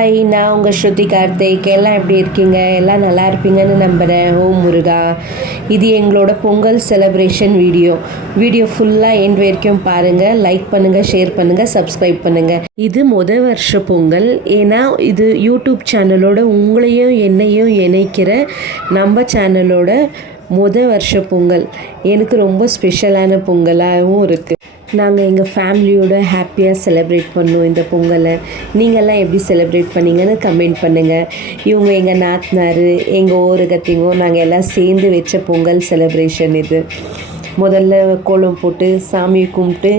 Hi, நான் உங்கள் ஸ்ருதி கார்த்திக். எல்லாம் எப்படி இருக்கீங்க? எல்லாம் நல்லா இருப்பீங்கன்னு நம்புகிறேன். ஓம் முருகா. இது எங்களோட பொங்கல் செலிப்ரேஷன் வீடியோ ஃபுல்லாக எண்ட் வரைக்கும் பாருங்கள். லைக் பண்ணுங்கள், ஷேர் பண்ணுங்கள், சப்ஸ்கிரைப் பண்ணுங்கள். இது வருஷ பொங்கல். ஏன்னா இது யூடியூப் சேனலோட உங்களையும் என்னையும் இணைக்கிற நம்ம சேனலோட வருஷ பொங்கல். எனக்கு ரொம்ப ஸ்பெஷலான பொங்கலாகவும் இருக்குது. நாங்கள் எங்கள் ஃபேமிலியோட ஹாப்பியாக செலிப்ரேட் பண்ணோம் இந்த பொங்கலை. நீங்கள்லாம் எப்படி செலிப்ரேட் பண்ணீங்கன்னு கமெண்ட் பண்ணுங்கள். இவங்க எங்கள் நாத்தனார், எங்கள் ஓரகத்திங்கோ, நாங்கள் எல்லாம் சேர்ந்து வச்ச பொங்கல் செலிப்ரேஷன் இது. முதல்ல கோலம் போட்டு சாமி கும்பிட்டு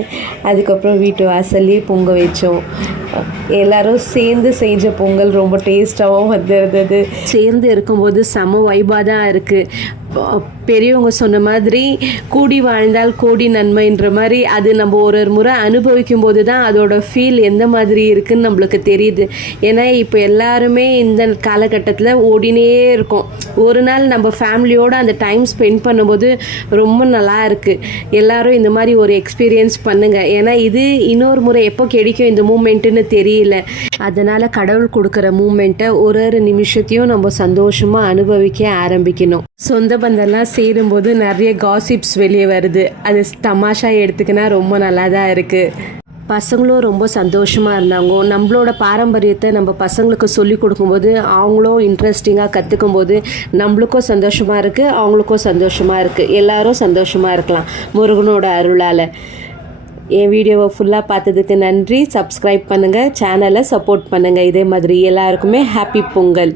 அதுக்கப்புறம் வீட்டு வாசல்லே பொங்க வச்சோம். எல்லோரும் சேர்ந்து செஞ்ச பொங்கல் ரொம்ப டேஸ்ட்டாகவும் வந்துருந்தது. சேர்ந்து இருக்கும்போது செம வைபாக தான் இருக்குது. பெரியவங்க சொன்ன மாதிரி கூடி வாழ்ந்தால் கோடி நன்மைன்ற மாதிரி அது நம்ம ஒரு முறை அனுபவிக்கும் போது தான் அதோட ஃபீல் எந்த மாதிரி இருக்குதுன்னு நம்மளுக்கு தெரியுது. ஏன்னா இப்போ எல்லாருமே இந்த காலகட்டத்தில் ஓடினே இருக்கோம். ஒரு நாள் நம்ம ஃபேமிலியோடு அந்த டைம் ஸ்பெண்ட் பண்ணும்போது ரொம்ப நல்லா இருக்குது. எல்லோரும் இந்த மாதிரி ஒரு எக்ஸ்பீரியன்ஸ் பண்ணுங்கள். ஏன்னா இது இன்னொரு முறை எப்போ கிடைக்கும் இந்த மூமெண்ட்டுன்னு தெரியல. அதனால் கடவுள் கொடுக்குற மூமெண்ட்டை ஒரு நிமிஷத்தையும் நம்ம சந்தோஷமாக அனுபவிக்க ஆரம்பிக்கணும். சொந்த பந்தெல்லாம் சேரும்போது நிறைய காசிப்ஸ் வெளியே வருது. அது தமாஷா எடுத்துக்கினா ரொம்ப நல்லா தான் இருக்குது. பசங்களும் ரொம்ப சந்தோஷமாக இருந்தாங்க. நம்மளோட பாரம்பரியத்தை நம்ம பசங்களுக்கு சொல்லிக் கொடுக்கும்போது அவங்களும் இன்ட்ரெஸ்டிங்காக கற்றுக்கும்போது நம்மளுக்கும் சந்தோஷமாக இருக்குது, அவங்களுக்கும் சந்தோஷமாக இருக்குது. எல்லோரும் சந்தோஷமாக இருக்கலாம் முருகனோட அருளால். என் வீடியோவை ஃபுல்லாக பார்த்ததுக்கு நன்றி. சப்ஸ்கிரைப் பண்ணுங்கள், சேனலை சப்போர்ட் பண்ணுங்கள். இதே மாதிரி எல்லாருக்குமே ஹாப்பி பொங்கல்.